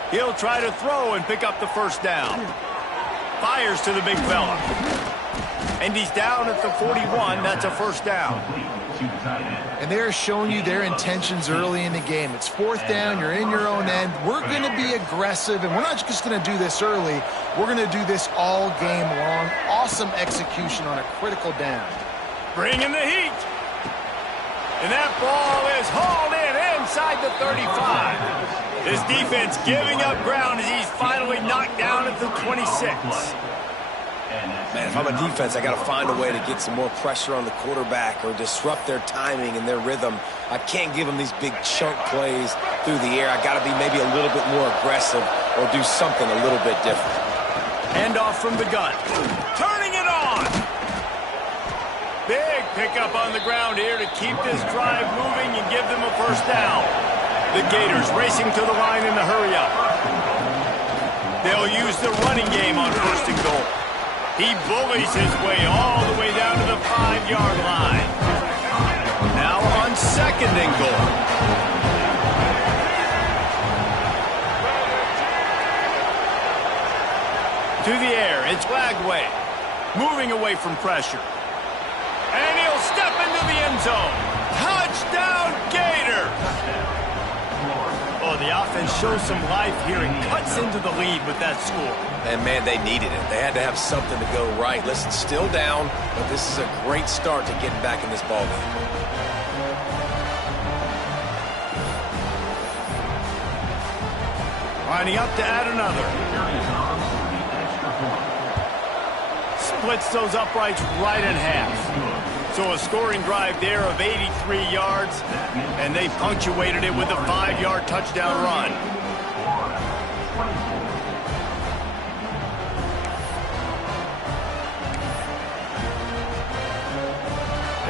He'll try to throw and pick up the first down. Fires to the big fella. And he's down at the 41. That's a first down. And they're showing you their intentions early in the game. It's fourth down. You're in your own end. We're going to be aggressive, and we're not just going to do this early. We're going to do this all game long. Awesome execution on a critical down. Bringing the heat. And that ball is hauled in inside the 35. His defense giving up ground as he's finally knocked down at the 26. Man, if I'm a defense, I got to find a way to get some more pressure on the quarterback or disrupt their timing and their rhythm. I can't give them these big chunk plays through the air. I got to be maybe a little bit more aggressive or do something a little bit different. Handoff from the gun. Turning it on. Big pickup on the ground here to keep this drive moving and give them a first down. The Gators racing to the line in the hurry-up. They'll use the running game on first and goal. He bullies his way all the way down to the 5-yard line. Now on second and goal. To the air, it's Lagway. Moving away from pressure. And he'll step into the end zone. Touchdown, Gator! Oh, the offense shows some life here and cuts into the lead with that score. And, man, they needed it. They had to have something to go right. Listen, still down, but this is a great start to getting back in this ballgame. Lining up to add another. Splits those uprights right in half. So a scoring drive there of 83 yards, and they punctuated it with a 5-yard touchdown run.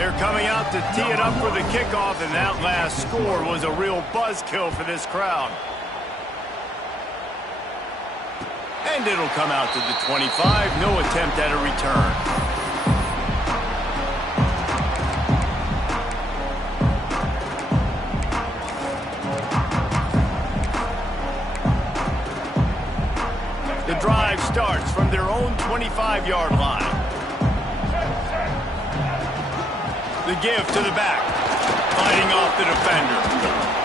They're coming out to tee it up for the kickoff, and that last score was a real buzzkill for this crowd. And it'll come out to the 25. No attempt at a return. The drive starts from their own 25-yard line. The give to the back. Fighting off the defender.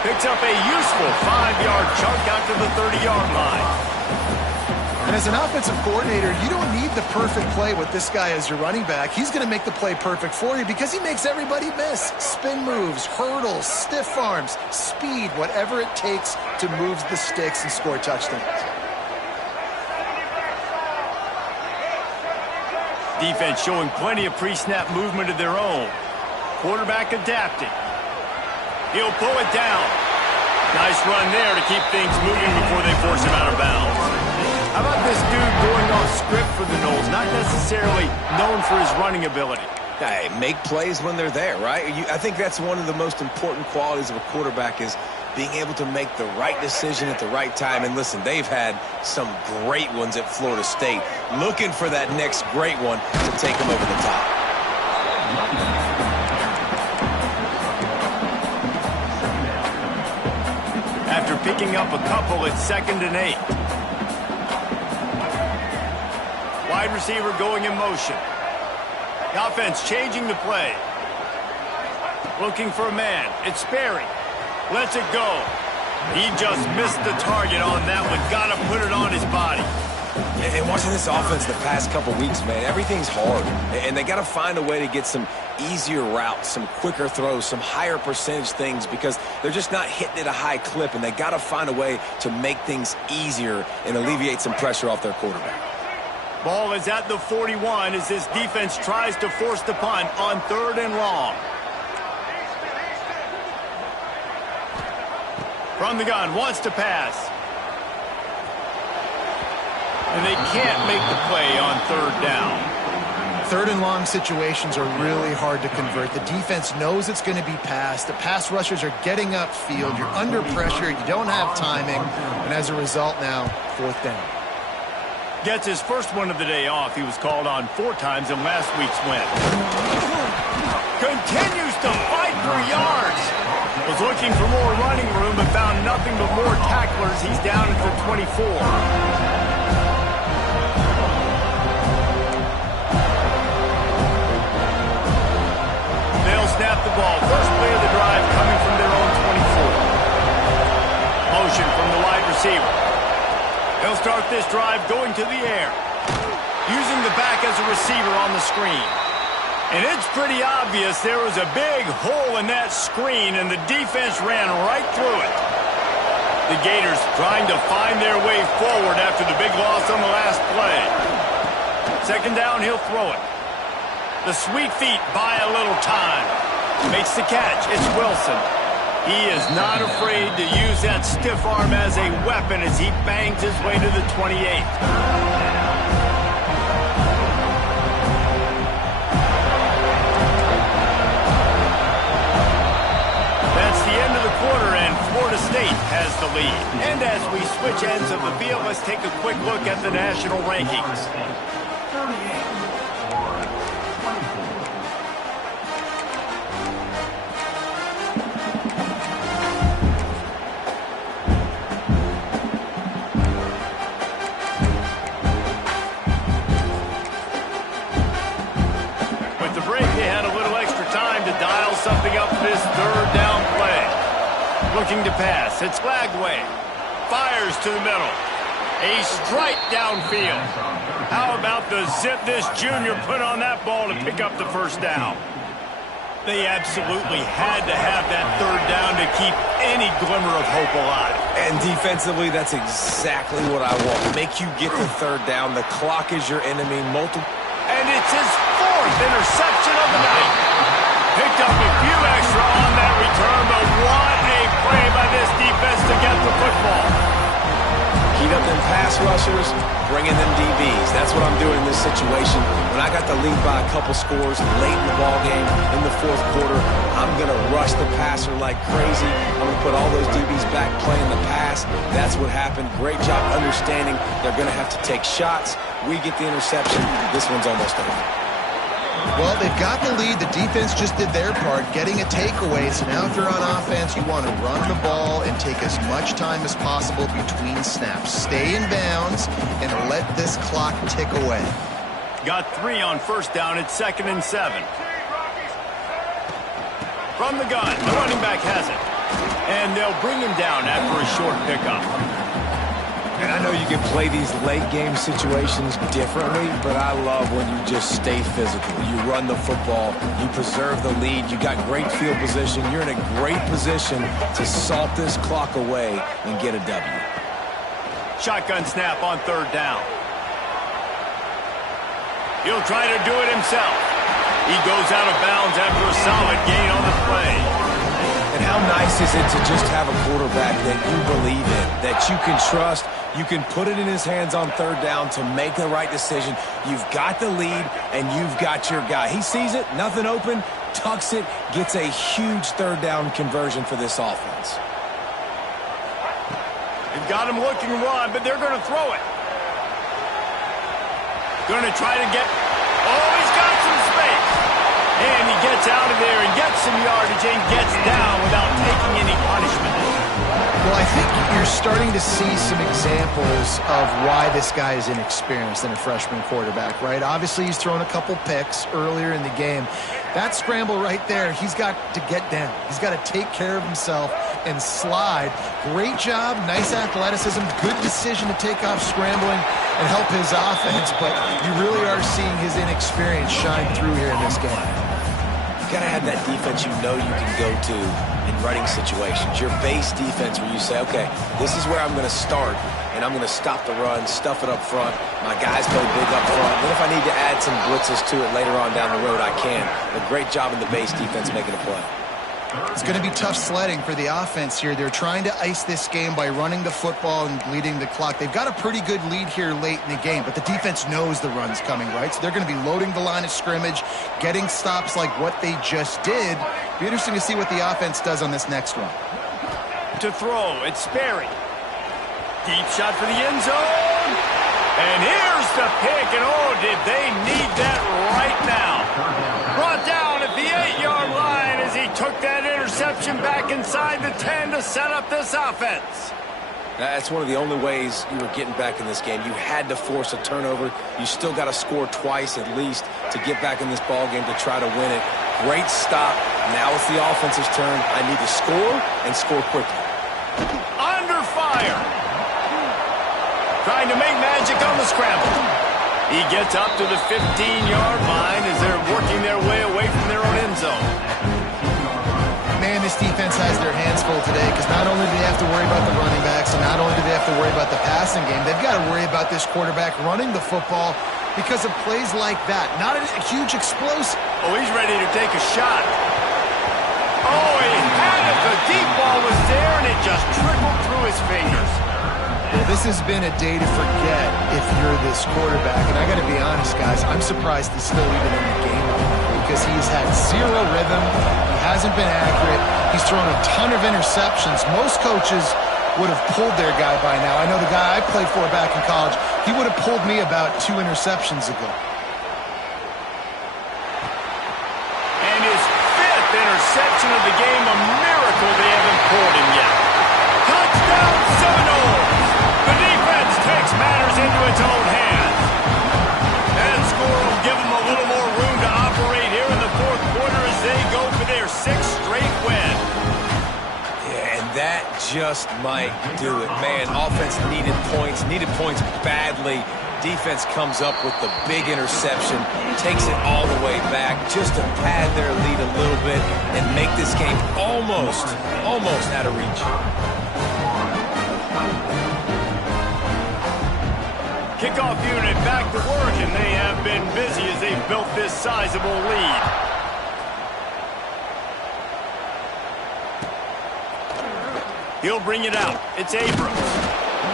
Picks up a useful 5-yard chunk out to the 30-yard line. And as an offensive coordinator, you don't need the perfect play with this guy as your running back. He's going to make the play perfect for you because he makes everybody miss. Spin moves, hurdles, stiff arms, speed, whatever it takes to move the sticks and score touchdowns. Defense showing plenty of pre-snap movement of their own. Quarterback adapting. He'll pull it down. Nice run there to keep things moving before they force him out of bounds. How about this dude going off script for the Knowles? Not necessarily known for his running ability. Hey, make plays when they're there, right? I think that's one of the most important qualities of a quarterback is being able to make the right decision at the right time. And listen, they've had some great ones at Florida State. Looking for that next great one to take them over the top. After picking up a couple, it's 2nd and 8. Wide receiver going in motion. The offense changing the play. Looking for a man. It's Sperry. Lets it go. He just missed the target on that one. Got to put it on his body. And watching this offense the past couple weeks, man, everything's hard. And they got to find a way to get some easier routes, some quicker throws, some higher percentage things because they're just not hitting at a high clip. And they got to find a way to make things easier and alleviate some pressure off their quarterback. Ball is at the 41 as this defense tries to force the punt on 3rd and long. From the gun, wants to pass. And they can't make the play on 3rd down. 3rd and long situations are really hard to convert. The defense knows it's going to be passed. The pass rushers are getting upfield. You're under pressure. You don't have timing. And as a result now, 4th down. Gets his first one of the day off. He was called on 4 times in last week's win. Continues to fight for yards. Was looking for more running room, but found nothing but more tacklers. He's down at the 24. They'll snap the ball. First play of the drive coming from their own 24. Motion from the wide receiver. They'll start this drive going to the air. Using the back as a receiver on the screen. And it's pretty obvious there was a big hole in that screen, and the defense ran right through it. The Gators trying to find their way forward after the big loss on the last play. 2nd down, he'll throw it. The sweet feet buy a little time. Makes the catch. It's Wilson. He is not afraid to use that stiff arm as a weapon as he bangs his way to the 28. That's the end of the quarter, and Florida State has the lead. And as we switch ends of the field, let's take a quick look at the national rankings. Something up this 3rd down play. Looking to pass. It's Lagway. Fires to the middle. A strike downfield. How about the zip this junior put on that ball to pick up the 1st down? They absolutely had to have that 3rd down to keep any glimmer of hope alive. And defensively, that's exactly what I want. Make you get the 3rd down. The clock is your enemy. And it's his 4th interception of the night. Picked up a few extra on that return, but what a play by this defense to get the football. Heat up them pass rushers, bringing them DBs. That's what I'm doing in this situation. When I got the lead by a couple scores late in the ballgame, in the fourth quarter, I'm going to rush the passer like crazy. I'm going to put all those DBs back playing the pass. That's what happened. Great job understanding they're going to have to take shots. We get the interception. This one's almost over. Well, they've got the lead. The defense just did their part, getting a takeaway. So now if you're on offense, you want to run the ball and take as much time as possible between snaps. Stay in bounds and let this clock tick away. Got 3 on first down. It's 2nd and 7. From the gun, the running back has it. And they'll bring him down after a short pickup. And I know you can play these late game situations differently, but I love when you just stay physical. You run the football, you preserve the lead, you got great field position, you're in a great position to salt this clock away and get a W. Shotgun snap on 3rd down. He'll try to do it himself. He goes out of bounds after a solid gain on the play. And how nice is it to just have a quarterback that you believe in, that you can trust, you can put it in his hands on 3rd down to make the right decision. You've got the lead, and you've got your guy. He sees it, nothing open, tucks it, gets a huge 3rd down conversion for this offense. They've got him looking to run, but they're going to throw it. Going to try to get... Oh, he's got some space. And he gets out of there and gets some yardage and gets down without taking any punishment. Well, I think you're starting to see some examples of why this guy is inexperienced in a freshman quarterback, right? Obviously, he's thrown a couple picks earlier in the game. That scramble right there, he's got to get down. He's got to take care of himself and slide. Great job, nice athleticism, good decision to take off scrambling and help his offense, but you really are seeing his inexperience shine through here in this game. You got to have that defense you know you can go to in running situations. Your base defense where you say, okay, this is where I'm going to start, and I'm going to stop the run, stuff it up front. My guys go big up front. Then if I need to add some blitzes to it later on down the road, I can. A great job in the base defense making a play. It's going to be tough sledding for the offense here. They're trying to ice this game by running the football and bleeding the clock. They've got a pretty good lead here late in the game, but the defense knows the run's coming, right? So they're going to be loading the line of scrimmage, getting stops like what they just did. Be interesting to see what the offense does on this next one. To throw, it's Sperry. Deep shot for the end zone. And here's the pick, and oh, did they need that right now. Brought down at the 8-yard line as he took that interception back inside the 10 to set up this offense. That's one of the only ways you were getting back in this game. You had to force a turnover. You still got to score twice at least to get back in this ball game to try to win it. Great stop. Now it's the offense's turn. I need to score and score quickly. Under fire. Trying to make magic on the scramble. He gets up to the 15-yard line as they're working their way away from their own end zone. Man, this defense has their hands full today because not only do they have to worry about the running backs and not only do they have to worry about the passing game, they've got to worry about this quarterback running the football because of plays like that. Not a huge explosive. Oh, he's ready to take a shot. Oh, he had it. The deep ball was there, and it just trickled through his fingers. Well, this has been a day to forget if you're this quarterback. And I got to be honest, guys, I'm surprised he's still even in the game because he's had zero rhythm. He hasn't been accurate. He's thrown a ton of interceptions. Most coaches would have pulled their guy by now. I know the guy I played for back in college, he would have pulled me about 2 interceptions ago. And his 5th interception of the game, a miracle they haven't pulled him yet. Touchdown Seminoles! The defense takes matters into its own hands. That score will give them a little more room to operate here in the fourth quarter as they go for their 6th straight win. Yeah, and that just might do it. Man, offense needed points badly. Defense comes up with the big interception, takes it all the way back just to pad their lead a little bit and make this game almost out of reach. Kickoff unit back to work, and they have been busy as they've built this sizable lead. He'll bring it out. It's Abrams.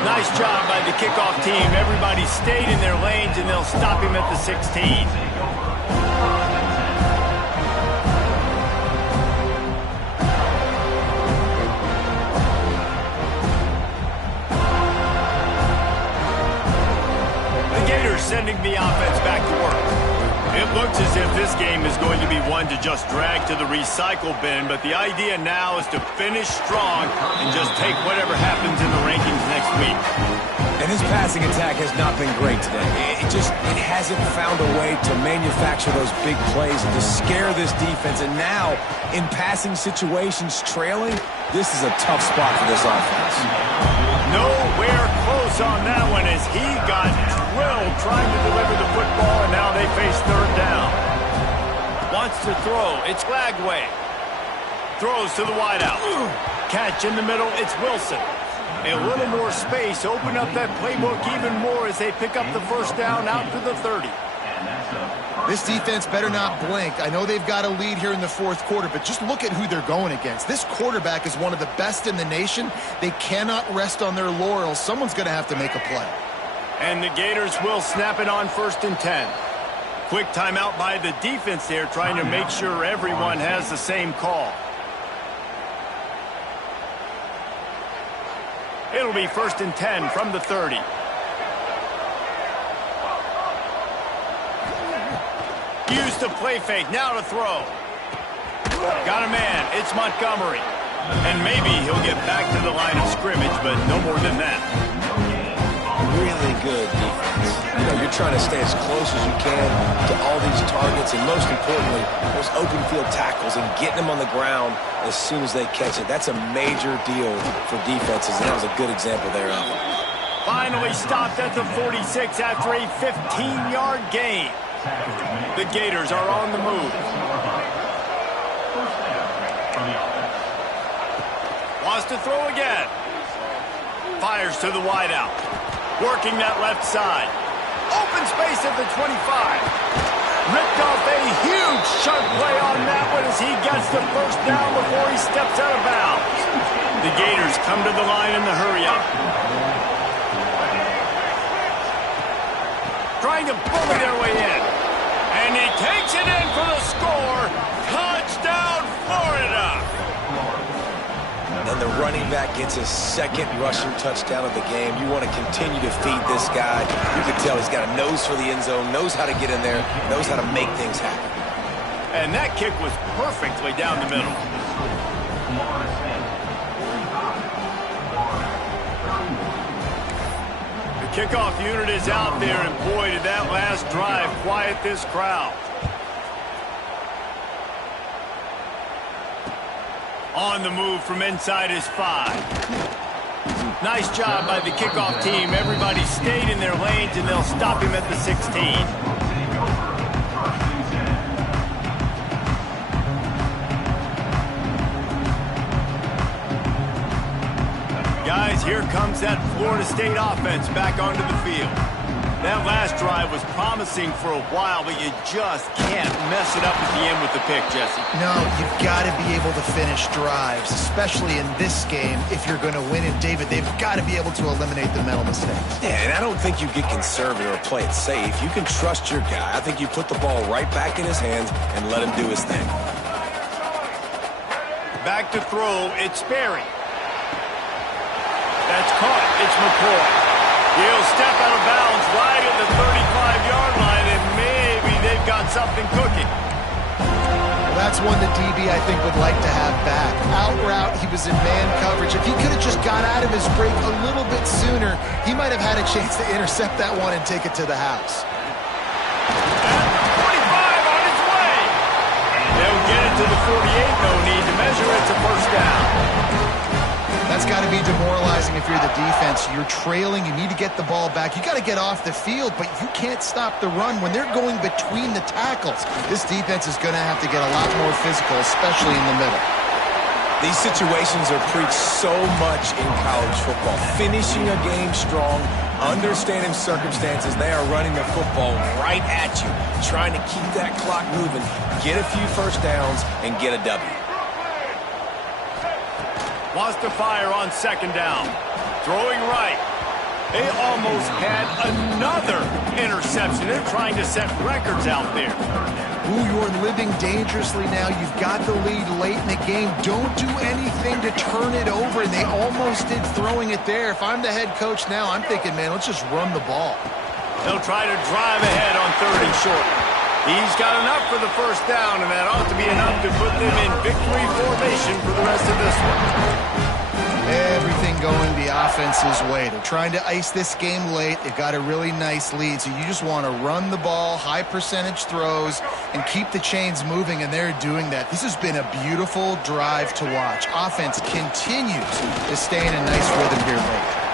Nice job by the kickoff team. Everybody stayed in their lanes, and they'll stop him at the 16. The Gators sending the offense back to work. It looks as if this game is going to be one to just drag to the recycle bin, but the idea now is to finish strong and just take whatever happens in the rankings next week. And his passing attack has not been great today. It hasn't found a way to manufacture those big plays and to scare this defense. And now, in passing situations, trailing, this is a tough spot for this offense. Nowhere close on that one as he got drilled trying to deliver the football, and now they face third down. Wants to throw. It's Lagway. Throws to the wideout. Catch in the middle. It's Wilson. A little more space. Open up that playbook even more as they pick up the first down out to the 30. This defense better not blink. I know they've got a lead here in the fourth quarter, but just look at who they're going against. This quarterback is one of the best in the nation. They cannot rest on their laurels. Someone's going to have to make a play. And the Gators will snap it on 1st and 10. Quick timeout by the defense there, trying to make sure everyone has the same call. It'll be 1st and 10 from the 30. Used the play fake, now to throw. Got a man, it's Montgomery. And maybe he'll get back to the line of scrimmage, but no more than that. Really good defense. You know, you're trying to stay as close as you can to all these targets, and most importantly, those open field tackles and getting them on the ground as soon as they catch it. That's a major deal for defenses, and that was a good example there of it. Finally stopped at the 46 after a 15-yard gain. The Gators are on the move. Wants to throw again. Fires to the wideout. Working that left side. Open space at the 25. Ripped off a huge chunk play on that one as he gets the first down before he steps out of bounds. The Gators come to the line in the hurry-up. Trying to bully their way in. And he takes it in for the score. Touchdown, Florida! And the running back gets his second rushing touchdown of the game. You want to continue to feed this guy. You can tell he's got a nose for the end zone, knows how to get in there, knows how to make things happen. And that kick was perfectly down the middle. The kickoff unit is out there, and boy, did that last drive quiet this crowd. On the move from inside his 5. Nice job by the kickoff team. Everybody stayed in their lanes, and they'll stop him at the 16. Guys, here comes that Florida State offense back onto the field. That last drive was promising for a while, but you just can't mess it up at the end with the pick, Jesse. No, you've got to be able to finish drives, especially in this game if you're going to win it. David, they've got to be able to eliminate the mental mistakes. Yeah, and I don't think you get conservative or play it safe. You can trust your guy. I think you put the ball right back in his hands and let him do his thing. Back to throw, it's Sperry. That's caught, it's McCoy. He'll step out of bounds right at the 35-yard line, and maybe they've got something cooking. Well, that's one the DB, I think, would like to have back. Out route, he was in man coverage. If he could have just got out of his break a little bit sooner, he might have had a chance to intercept that one and take it to the house. At 45 on his way. They'll get it to the 48, no need to measure. It's a first down. That's got to be demoralizing if you're the defense. You're trailing. You need to get the ball back. You got to get off the field, but you can't stop the run when they're going between the tackles. This defense is going to have to get a lot more physical, especially in the middle. These situations are preached so much in college football. Finishing a game strong, understanding circumstances. They are running the football right at you, trying to keep that clock moving, get a few first downs, and get a W. Wants to fire on second down. Throwing right. They almost had another interception. They're trying to set records out there. Ooh, you're living dangerously now. You've got the lead late in the game. Don't do anything to turn it over. And they almost did throwing it there. If I'm the head coach now, I'm thinking, man, let's just run the ball. They'll try to drive ahead on 3rd and short. He's got enough for the first down, and that ought to be enough to put them in victory formation for the rest of this one. Everything going the offense's way. They're trying to ice this game late. They've got a really nice lead, so you just want to run the ball, high percentage throws, and keep the chains moving, and they're doing that. This has been a beautiful drive to watch. Offense continues to stay in a nice rhythm here late.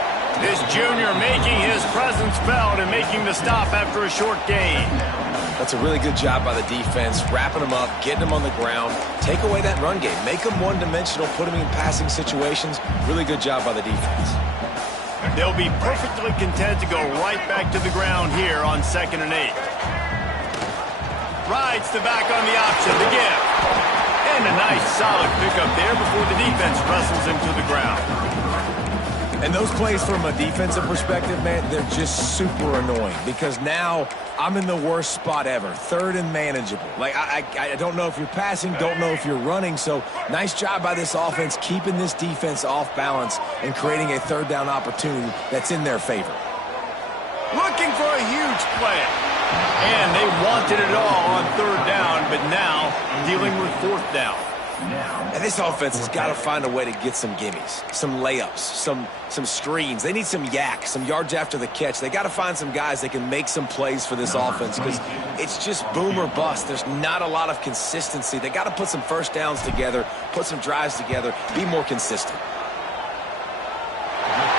This junior making his presence felt and making the stop after a short gain. That's a really good job by the defense, wrapping them up, getting them on the ground. Take away that run game. Make them one-dimensional, put them in passing situations. Really good job by the defense. They'll be perfectly content to go right back to the ground here on 2nd and 8. Rides the back on the option, the give. And a nice solid pickup there before the defense wrestles him to the ground. And those plays from a defensive perspective, man, they're just super annoying because now I'm in the worst spot ever. 3rd and manageable. Like, I don't know if you're passing, don't know if you're running. So nice job by this offense keeping this defense off balance and creating a 3rd down opportunity that's in their favor. Looking for a huge play. And they wanted it all on 3rd down, but now dealing with 4th down. And this offense has got to find a way to get some gimmies, some layups, some screens. They need some yak, some yards after the catch. They got to find some guys that can make some plays for this offense because it's just boom or bust. There's not a lot of consistency. They got to put some first downs together, put some drives together, be more consistent.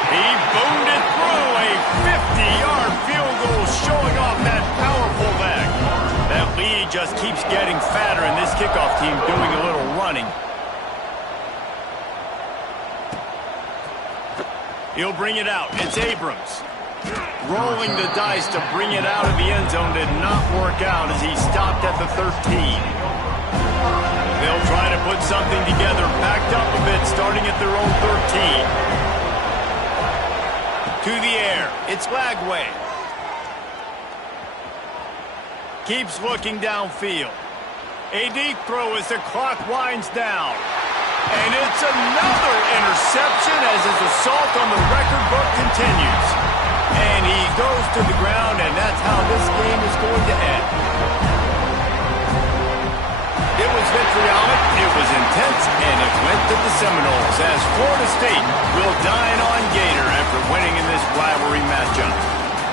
He boomed it through a 50-yard field goal, showing off that powerful leg. That lead just keeps getting fatter, and this kickoff team doing a little running. He'll bring it out. It's Abrams. Rolling the dice to bring it out of the end zone did not work out as he stopped at the 13. They'll try to put something together, backed up a bit, starting at their own 13. To the air. It's Lagway. Keeps looking downfield. A deep throw as the clock winds down. And it's another interception as his assault on the record book continues. And he goes to the ground, and that's how this game is going to end. It was vitriolic, it was intense, and it went to the Seminoles as Florida State will dine on Gator after winning in this rivalry matchup.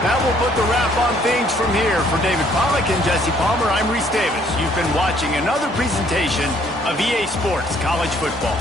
That will put the wrap on things from here. For David Pollack and Jesse Palmer, I'm Reese Davis. You've been watching another presentation of EA Sports College Football.